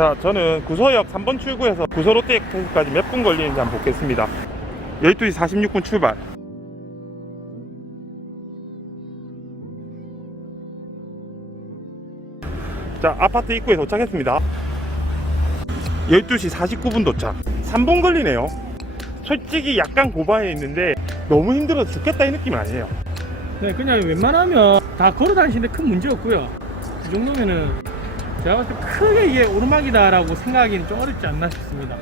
자, 저는 구서역 3번 출구에서 구서 롯데캐슬까지 몇 분 걸리는지 한번 보겠습니다. 12시 46분 출발. 자, 아파트 입구에 도착했습니다. 12시 49분 도착. 3분 걸리네요. 솔직히 약간 고바에 있는데 너무 힘들어서 죽겠다 이 느낌은 아니에요. 네, 그냥 웬만하면 다 걸어 다니시는데 큰 문제 없고요. 그 정도면은 제가 봤을 때 크게 이게 오르막이다라고 생각하기는 좀 어렵지 않나 싶습니다.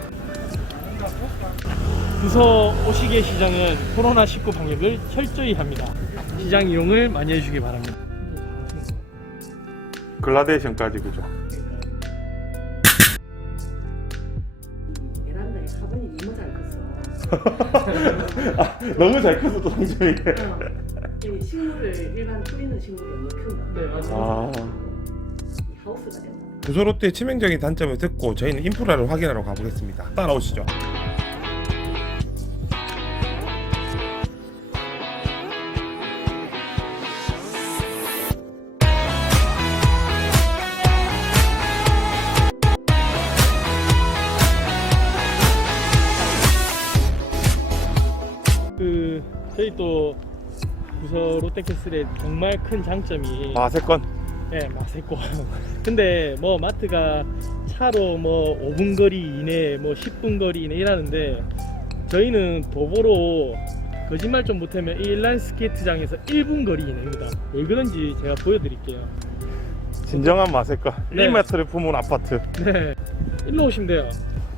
구서 오시게 시장은 코로나19 방역을 철저히 합니다. 시장 이용을 많이 해주시기 바랍니다. 글라데이션까지 그죠. 베란다에 가보니 너무 잘 컸어. 아, 너무 잘 커서 또 상점이네. 이 식물을 일반 뿌리는 식물을 못 키운다. 네, 맞습니다. 아, 이 하우스가 된다. 구서 롯데의 치명적인 단점을 듣고 저희는 인프라를 확인하러 가보겠습니다. 따라오시죠. 저희 또 구서 롯데캐슬의 정말 큰 장점이 마세권. 네, 마세코. 근데 뭐 마트가 차로 뭐 5분 거리 이내, 뭐 10분 거리 이내 이라는데 저희는 도보로 거짓말 좀 못하면 이 인라인 스케이트장에서 1분 거리 이내입니다. 왜 그런지 제가 보여드릴게요. 진정한 마세권. 네. 이마트를 품은 아파트. 네, 일로 오시면 돼요.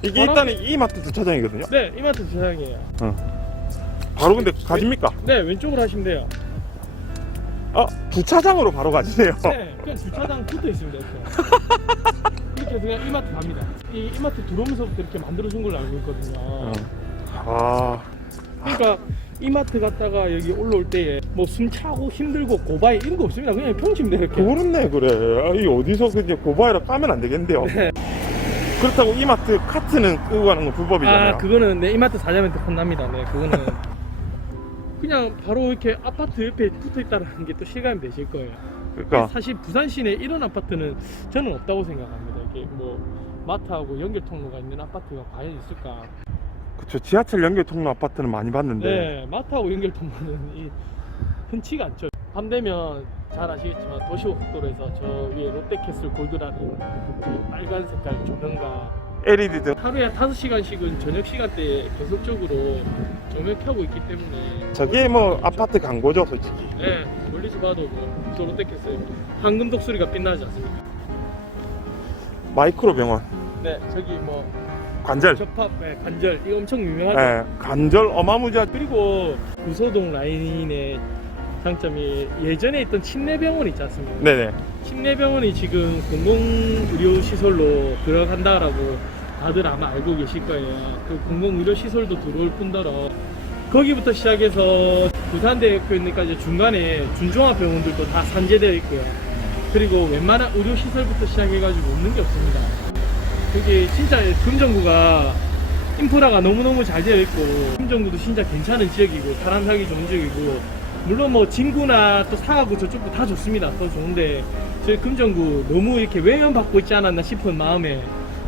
이게 일단은 이마트 주차장이거든요. 네, 이마트 주차장이에요. 바로 근데 가집니까? 네, 왼쪽으로 하시면 돼요. 아, 주차장으로 바로 가지네요. 네, 그냥 주차장 붙어 있습니다. 이렇게 해서 그냥 이마트 갑니다. 이 이마트 들어오면서부터 이렇게 만들어준 걸로 알고 있거든요. 아, 그러니까 이마트 갔다가 여기 올라올 때에 뭐 숨차고 힘들고 고바이 이런 거 없습니다. 그냥 평지입니다. 이렇게. 그렇네 그래. 아, 이 어디서 그냥 고바이라 까면 안 되겠는데요. 네. 그렇다고 이마트 카트는 끄고 가는 건 불법이잖아요. 아, 그거는 네, 이마트 사장한테 혼납니다. 네, 그거는 그냥 바로 이렇게 아파트 옆에 붙어 있다라는 게 또 실감이 되실 거예요. 그러니까 사실 부산 시내 이런 아파트는 저는 없다고 생각합니다. 이게 뭐 마트하고 연결 통로가 있는 아파트가 과연 있을까? 그쵸, 지하철 연결 통로 아파트는 많이 봤는데. 네, 마트하고 연결 통로는 흔치가 않죠. 밤 되면 잘 아시겠지만 도시고속도로에서 저 위에 롯데캐슬 골드라는 그 빨간 색깔 조명과 LED 등 하루에 5시간씩은 저녁 시간대에 계속적으로 조명 켜고 있기 때문에 저게 뭐 아파트 광고죠 솔직히. 네, 멀리서 봐도 뭐 롯데캐슬 황금 독수리가 빛나지 않습니까? 마이크로 병원 네, 저기 뭐 관절. 접합 관절 이거 엄청 유명하죠. 네, 관절 어마무지하. 그리고 구서동 라인의 장점이 예전에 있던 침례병원 있지 않습니까? 네네. 침례병원이 지금 공공의료시설로 들어간다라고 다들 아마 알고 계실 거예요. 그 공공의료시설도 들어올 뿐더러 거기부터 시작해서 부산대학교까지 중간에 준종합병원들도 다 산재되어 있고요. 그리고 웬만한 의료시설부터 시작해가지고 없는 게 없습니다. 그게 진짜 금정구가 인프라가 너무너무 잘 되어 있고 금정구도 진짜 괜찮은 지역이고 사람 살기 좋은 지역이고 물론 뭐 진구나 또 상하구 저쪽도 다 좋습니다. 더 좋은데 저희 금정구 너무 이렇게 외면받고 있지 않았나 싶은 마음에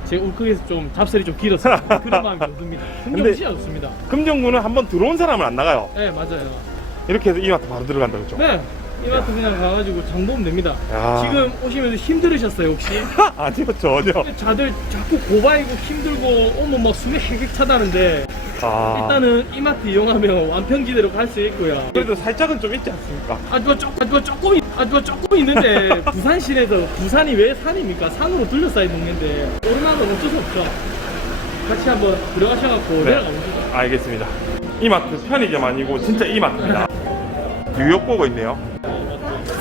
제가 울컥해서 좀 잡설이 좀 길었어요. 그런 마음이 좀 듭니다. 금정구 근데- 진짜 좋습니다. 금정구는 한번 들어온 사람은 안 나가요. 네, 맞아요. 이렇게 해서 이마트 바로 들어간다 그죠? 네, 이마트 그냥 가가지고 장 보면 됩니다. 야. 지금 오시면서 힘들으셨어요 혹시? 아니요 전혀. 다들 자꾸 고바이고 힘들고 오면 막 숨이 헥헥 차다는데 아, 일단은 이마트 이용하면 완평지대로 갈 수 있고요. 그래도 살짝은 좀 있지 않습니까? 조금 있는데 부산 시내에서 부산이 왜 산입니까? 산으로 둘러싸인 동네인데 오르막은 어쩔 수 없죠. 같이 한번 들어가셔갖고 네. 내려가 보시죠. 알겠습니다. 이마트 편의점 아니고 진짜 이마트입니다. 뉴욕 보고 있네요.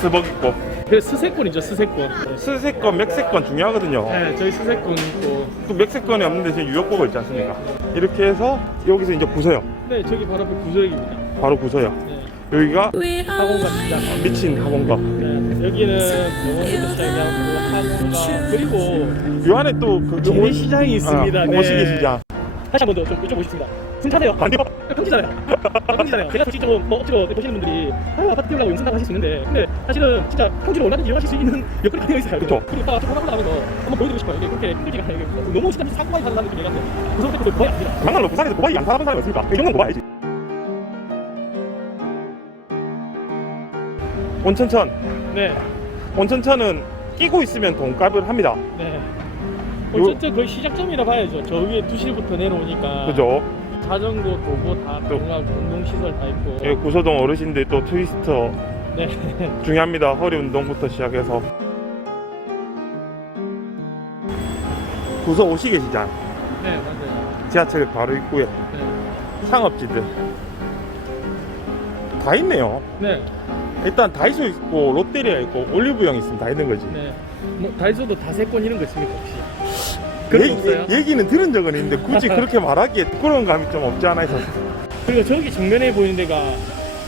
스벅 있고. 그 스세권이죠, 스세권. 스세권, 맥세권 중요하거든요. 네, 저희 스세권 있고. 또 맥세권이 없는데 지금 뉴욕 보고 있지 않습니까? 이렇게 해서 여기서 이제 구서역. 네, 저기 바로 앞에 구조역입니다. 바로 구서역. 네, 여기가 학원가 시장. 미친 학원가. 네, 여기는 병원부터 시작하고 학원가 그리고 이 안에 또그 재래시장이 있습니다. 네. 오시기 시장. 다시 한 번 더 좀 이쪽 보십니다. 순차세요. 아니요. 평지잖아요. 평지잖아요. 제가 솔직히 뭐 억지로 보시는 분들이 아파트 띄우려고 용산다고 하실 수 있는데 근데 사실은 진짜 평지를 얼마든지 이용하실 수 있는 여건이 다 되어 있어요. 그쵸. 그리고 딱 조금 올라가면서 한번 보여드리고 싶어요. 이게 그렇게 힘들지가 않아요. 이게 너무 진짜 사고 많이 사는 사람들 얘기하는데 그 정도 거의 아닙니다. 막말로 부산에서 도바이 안 살아본 사람이 없으니까 이 정도는 도바이지. 온천천. 네. 온천천은 끼고 있으면 돈값을 합니다. 네. 어쨌든 거의 시작점이라 봐야죠. 저 위에 2시부터 내려오니까. 그죠? 자전거, 도보 다 동하고 운동시설 다 있고. 예, 구서동 어르신들 또 트위스터 네. 중요합니다. 허리 운동부터 시작해서. 구서 오시계 시장. 네, 맞아요. 지하철 바로 입구에 네. 상업지들 다 있네요. 네. 일단 다이소 있고 롯데리아 있고 올리브영 있으면 다 있는 거지. 네. 뭐 다이소도 다세권 이런 거 있습니까 혹시? 그런 거 없어요? 얘기는 들은 적은 있는데 굳이 그렇게 말하기에 그런 감이 좀 없지 않아 있어서. 그리고 저기 정면에 보이는 데가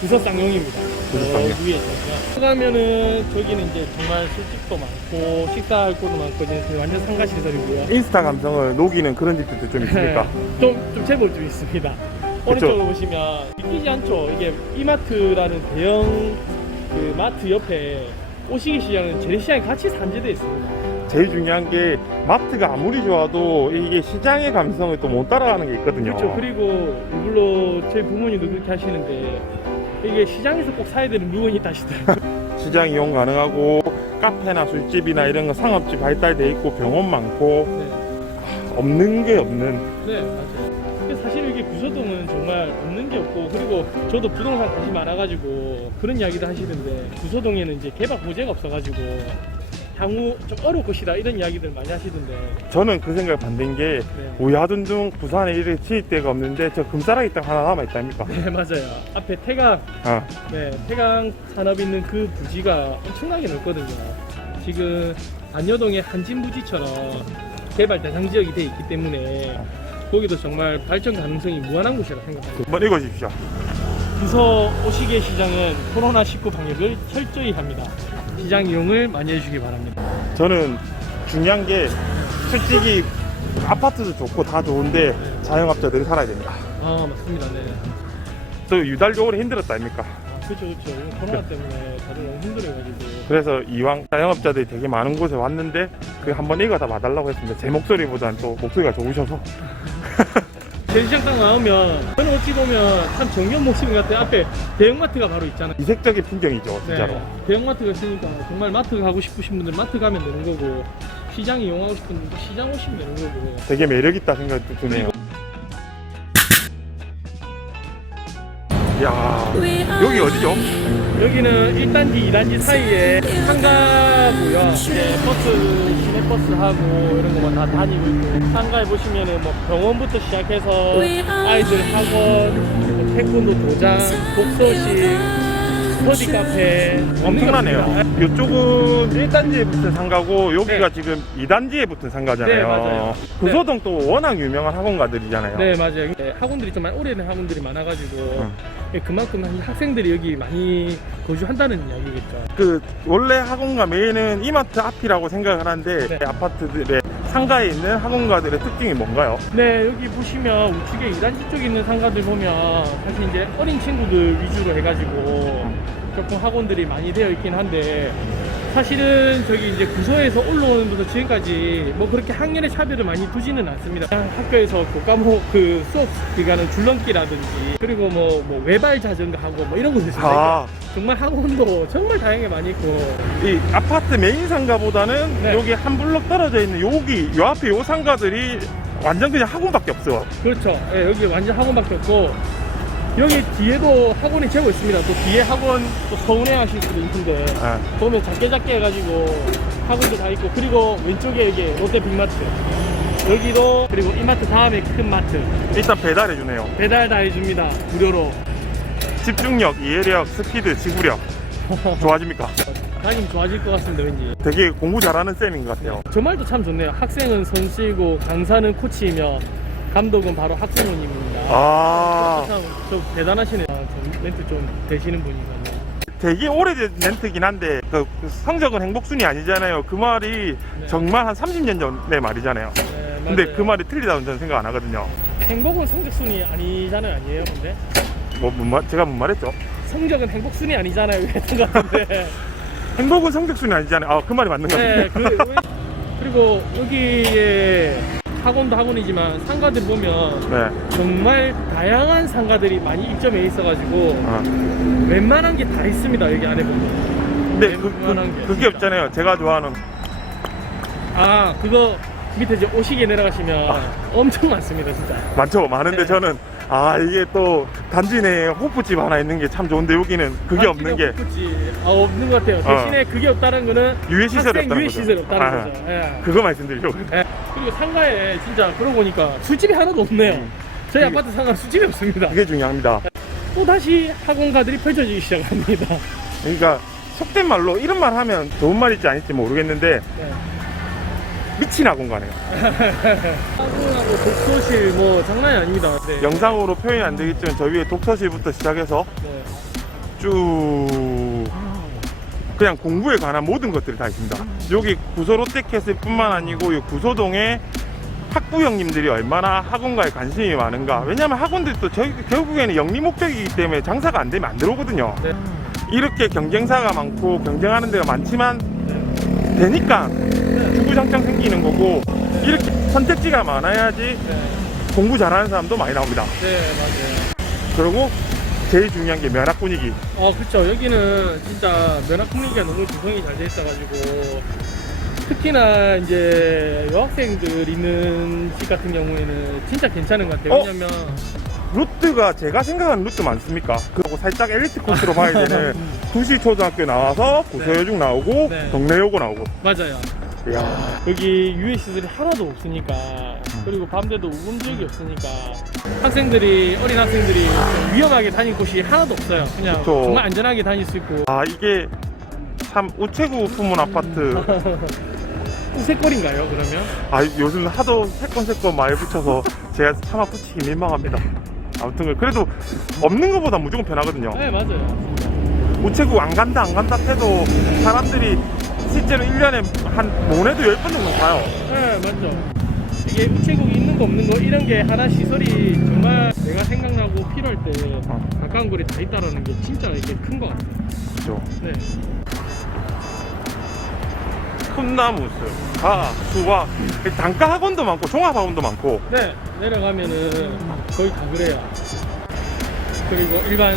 부서 쌍용입니다. 부서 쌍용. 위에 있거든요. 가면은 저기는 이제 정말 술집도 많고 식사할 곳도 많고 이제 완전 상가 시설이고요. 인스타 감성을 녹이는 그런 집들도 좀 있으니까. 좀 제법 좀 있습니다. 그쵸. 오른쪽으로 보시면 믿기지 않죠. 이게 이마트라는 대형 그 마트 옆에 오시기 시장은 재래시장이 같이 산재되어 있습니다. 제일 중요한 게 마트가 아무리 좋아도 이게 시장의 감성을 또 못 따라가는 게 있거든요. 그렇죠. 그리고 일부러 저희 부모님도 그렇게 하시는데 이게 시장에서 꼭 사야 되는 물건이 있다 하시더라고요. 시장 이용 가능하고 카페나 술집이나 이런 거 상업지 발달돼 있고 병원 많고 네. 없는 게 없는. 네, 맞아요. 근데 사실 이게 구서동은 정말 없는 게 없고 그리고 저도 부동산 관심 많아가지고 그런 이야기도 하시는데 구서동에는 이제 개발 호재가 없어가지고 향후 좀 어려울 것이다 이런 이야기들 많이 하시던데 저는 그 생각 반대인 게 네. 우야둔둥 부산에 이렇게 지휘대가 없는데 저 금사라기 땅 하나 남아있다니까. 네, 맞아요. 앞에 태강 아, 네, 태강 산업 있는 그 부지가 엄청나게 넓거든요. 지금 안여동의 한진부지처럼 개발 대상 지역이 돼 있기 때문에 거기도 정말 발전 가능성이 무한한 곳이라 생각합니다. 한번 읽어주십시오. 부서 오시계 시장은 코로나19 방역을 철저히 합니다. 시장 이용을 많이 해주시기 바랍니다. 저는 중요한 게 솔직히 아파트도 좋고 다 좋은데 자영업자들이 살아야 됩니다. 아, 맞습니다. 네. 또 유달리 오래 힘들었다 아닙니까? 그렇죠. 이번 코로나 때문에 다들 너무 힘들어가지고. 그래서 이왕 자영업자들이 되게 많은 곳에 왔는데 그 한번 읽어다 봐달라고 했습니다. 제 목소리보다는 또 목소리가 좋으셔서. 제시장 딱 나오면 저는 어찌 보면 참 정겨운 모습인 것 같아요. 앞에 대형마트가 바로 있잖아요. 이색적인 풍경이죠, 진짜로. 네, 대형마트가 있으니까 정말 마트 가고 싶으신 분들 마트 가면 되는 거고 시장 이용하고 싶은 분들 시장 오시면 되는 거고. 되게 매력있다 생각이 드네요. 이야, 여기 어디죠? 여기는 1단지, 2단지 사이에 상가고요. 이제 버스, 시내버스하고 이런 거만 다 다니고 있고 상가에 보시면은 뭐 병원부터 시작해서 아이들 학원, 그리고 태권도 도장, 독서실, 스터디 카페 엄청나네요. 이쪽은 1단지에 붙은 상가고 여기가 네. 지금 2단지에 붙은 상가잖아요. 네, 맞아요. 구서동 또 워낙 유명한 학원가들이잖아요. 네, 맞아요. 네, 학원들이 좀 많이 오래된 학원들이 많아가지고 그만큼 학생들이 여기 많이 거주한다는 이야기겠죠. 그 원래 학원가 메인은 이마트 앞이라고 생각을 하는데 네. 아파트들의 상가에 있는 학원가들의 특징이 뭔가요? 네, 여기 보시면 우측에 2단지 쪽에 있는 상가들 보면 사실 이제 어린 친구들 위주로 해가지고 조금 학원들이 많이 되어 있긴 한데 사실은 저기 이제 구서에서 올라오는 데서 지금까지 뭐 그렇게 학년의 차별을 많이 두지는 않습니다. 그냥 학교에서 교과목 그 수업 기간은 줄넘기라든지 그리고 뭐 외발 자전거 하고 뭐 이런 것도 있습니다. 아, 정말 학원도 정말 다양하게 많이 있고. 이 아파트 메인 상가보다는 네. 여기 한 블럭 떨어져 있는 여기 요 앞에 요 상가들이 완전 그냥 학원밖에 없어요. 그렇죠. 예, 여기 완전 학원밖에 없고 여기 뒤에도 학원이 제법 있습니다. 또 뒤에 학원 또 서운해 하실 수도 있는데 아, 보면 작게 해가지고 학원도 다 있고 그리고 왼쪽에 여기 롯데 빅마트 여기도 그리고 이마트 다음에 큰 마트 일단 배달해 주네요. 배달 다 해줍니다. 무료로. 집중력, 이해력, 스피드, 지구력 좋아집니까? 다니면 좋아질 것 같습니다. 왠지. 되게 공부 잘하는 쌤인 것 같아요. 저 말도 참 좋네요. 학생은 선수이고 강사는 코치이며 감독은 바로 학부모님입니다. 아, 참 저 대단하시네요. 좀 멘트 좀 되시는 분이거든요. 되게 오래된 멘트긴 한데 그 성적은 행복순이 아니잖아요. 그 말이 네. 정말 한 30년 전의 말이잖아요. 네, 근데 맞아요. 그 말이 틀리다고는 저는 생각 안 하거든요. 행복은 성적순이 아니잖아요, 아니에요? 근데 제가 뭔 말했죠? 성적은 행복순이 아니잖아요, 했던 것 같은데. 행복은 성적순이 아니잖아요. 아, 그 말이 맞는 것 네, 같아요. 그리고 여기에 학원도 학원이지만 상가들 보면 네. 정말 다양한 상가들이 많이 입점해 있어가지고 아. 웬만한 게 다 있습니다, 여기 안에 보면. 근데 웬만한 게 그게 진짜. 없잖아요. 제가 좋아하는 아, 그거 밑에 이제 오시게 내려가시면 엄청 많습니다, 진짜. 많죠. 많은데 네. 저는 이게 또 단지 내에 호프집 하나 있는 게 참 좋은데 여기는 그게 없는 게 없는 것 같아요. 대신에 그게 없다는 거는 유해 시설이 학생 없다는 유해 거죠. 시설이 없다는 아, 거죠. 예. 그거 말씀드리려고. 예. 그리고 상가에 진짜 그러고 보니까 술집이 하나도 없네요. 저희 아파트 상가 술집이 없습니다. 그게 중요합니다. 또 다시 학원가들이 펼쳐지기 시작합니다. 그러니까 속된 말로 이런 말 하면 좋은 말일지 아닐지 모르겠는데 네. 미친 학원가네요. 학원하고 독서실 뭐 장난이 아닙니다. 네. 영상으로 표현이 안 되겠지만 저 위에 독서실부터 시작해서 네. 쭉 그냥 공부에 관한 모든 것들이 다 있습니다. 여기 구소 롯데캐슬뿐만 아니고 이 구소동에 학부 형님들이 얼마나 학원가에 관심이 많은가. 왜냐하면 학원들도 결국에는 영리 목적이기 때문에 장사가 안 되면 안 들어오거든요. 네. 이렇게 경쟁사가 많고 경쟁하는 데가 많지만 되니까 주구장창 생기는 거고, 이렇게 선택지가 많아야지 네. 공부 잘하는 사람도 많이 나옵니다. 네, 맞아요. 그리고 제일 중요한 게 면학 분위기. 그렇죠. 여기는 진짜 면학 분위기가 너무 구성이 잘 돼 있어가지고 특히나 이제 여학생들 있는 집 같은 경우에는 진짜 괜찮은 것 같아요. 왜냐면 루트가 제가 생각하는 루트 많습니까? 그리고 살짝 엘리트 코스로 봐야 되는 구시초등학교 나와서 구서여중 나오고 네. 동래여고 나오고. 맞아요. 이야. 여기 유해 시설이 하나도 없으니까, 그리고 밤새도 우금 지역이 없으니까 학생들이, 어린 학생들이 좀 위험하게 다닐 곳이 하나도 없어요. 그냥 그쵸. 정말 안전하게 다닐 수 있고. 이게 참 우체국 품은 아파트. 우세거리인가요, 그러면? 요즘 하도 새건 많이 붙여서 제가 차마 붙이기 민망합니다. 아무튼 그래도 없는 것보다 무조건 편하거든요. 네, 맞아요. 진짜. 우체국 안 간다 해도 사람들이 실제로 1년에 못 해도 10번 정도 가요. 네, 맞죠. 이게 우체국이 있는 거 없는 거 이런 게 하나 시설이 정말 내가 생각나고 필요할 때 가까운 거리 다 있다라는 게 진짜 이게 큰 거 같아요. 그죠. 네. 큼나무숲, 수박, 단과 학원도 많고 종합 학원도 많고. 네, 내려가면은 거의 다 그래요. 그리고 일반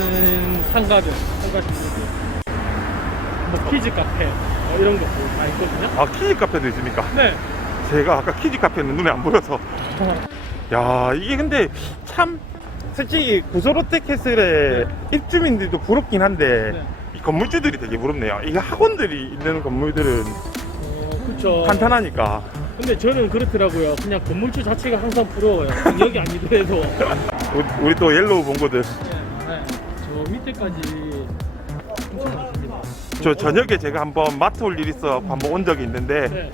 상가들, 뭐 키즈 카페 이런 것도 다 있거든요. 키즈 카페도 있습니까? 네. 제가 아까 키즈 카페는 눈에 안 보여서. 야, 이게 근데 참 솔직히 구소 롯데캐슬의 입주민들도 부럽긴 한데 네. 이 건물주들이 되게 부럽네요. 이게 학원들이 있는 건물들은 그쵸. 탄탄하니까. 근데 저는 그렇더라고요. 그냥 건물주 자체가 항상 부러워요. 여기 아니더라도. 우리 또 옐로우 본거들. 네. 저 밑에까지 엄청 많습니다. 저 저녁에 제가 한번 마트 올 일 있어 한번 온 적이 있는데 네.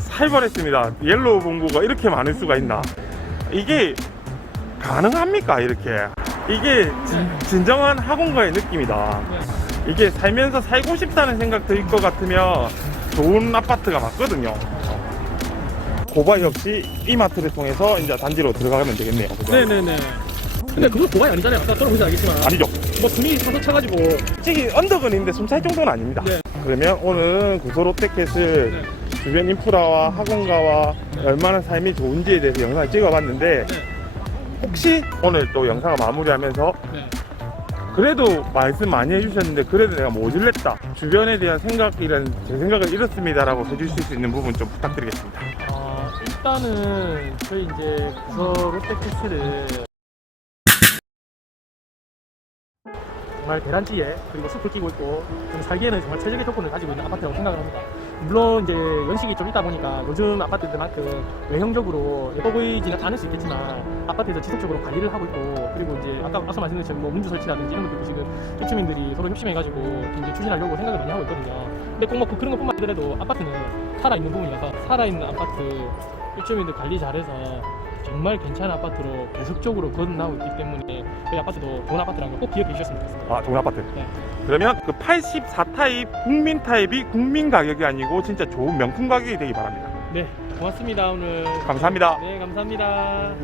살벌했습니다. 옐로우 본고가 이렇게 많을 수가 있나? 이게 가능합니까? 이렇게 이게 진정한 학원가의 느낌이다. 네. 이게 살면서 살고 싶다는 생각 들 것 같으면 좋은 아파트가 맞거든요. 고바 역시 이마트를 통해서 이제 단지로 들어가면 되겠네요. 그죠? 네네네. 근데 그거 고가이 아니잖아요. 아까 들어보시 알겠지만. 아니죠. 뭐 분위기 사서 쳐가지고. 솔직히 언덕은 있는데 숨 찰 정도는 아닙니다. 네. 그러면 오늘 구소 롯데캐슬 네. 주변 인프라와 학원가와 얼마나 삶이 좋은지에 대해서 영상을 찍어봤는데 네. 혹시 오늘 또 영상을 마무리하면서 네. 그래도 말씀 많이 해주셨는데 그래도 내가 모질랬다, 주변에 대한 생각이란 제 생각을 이렇습니다라고 해주실 수 있는 부분 좀 부탁드리겠습니다. 일단은 저희 이제 구서 롯데캐슬을 정말 계란지에 그리고 숲을 끼고 있고 좀 살기에는 정말 최적의 조건을 가지고 있는 아파트라고 생각을 합니다. 물론 이제 연식이 좀 있다 보니까 요즘 아파트들만큼 외형적으로 예뻐 보이지는 않을 수 있겠지만 아파트에서 지속적으로 관리를 하고 있고, 그리고 이제 앞서 말씀드린 것처럼 뭐 문주 설치라든지 이런 것들도 지금 입주민들이 서로 협심해가지고 이제 추진하려고 생각을 많이 하고 있거든요. 근데 꼭 뭐 그런 것뿐만 아니더라도 아파트는 살아있는 부분이라서 살아있는 아파트 입주민들 관리 잘해서 정말 괜찮은 아파트로 계속적으로 거듭나고 있기 때문에 저희 아파트도 좋은 아파트라는 걸 꼭 기억해 주셨으면 좋겠습니다. 좋은 아파트. 네. 그러면 그 84타입 국민 타입이 국민 가격이 아니고 진짜 좋은 명품 가격이 되기 바랍니다. 네, 고맙습니다 오늘. 감사합니다. 네, 감사합니다.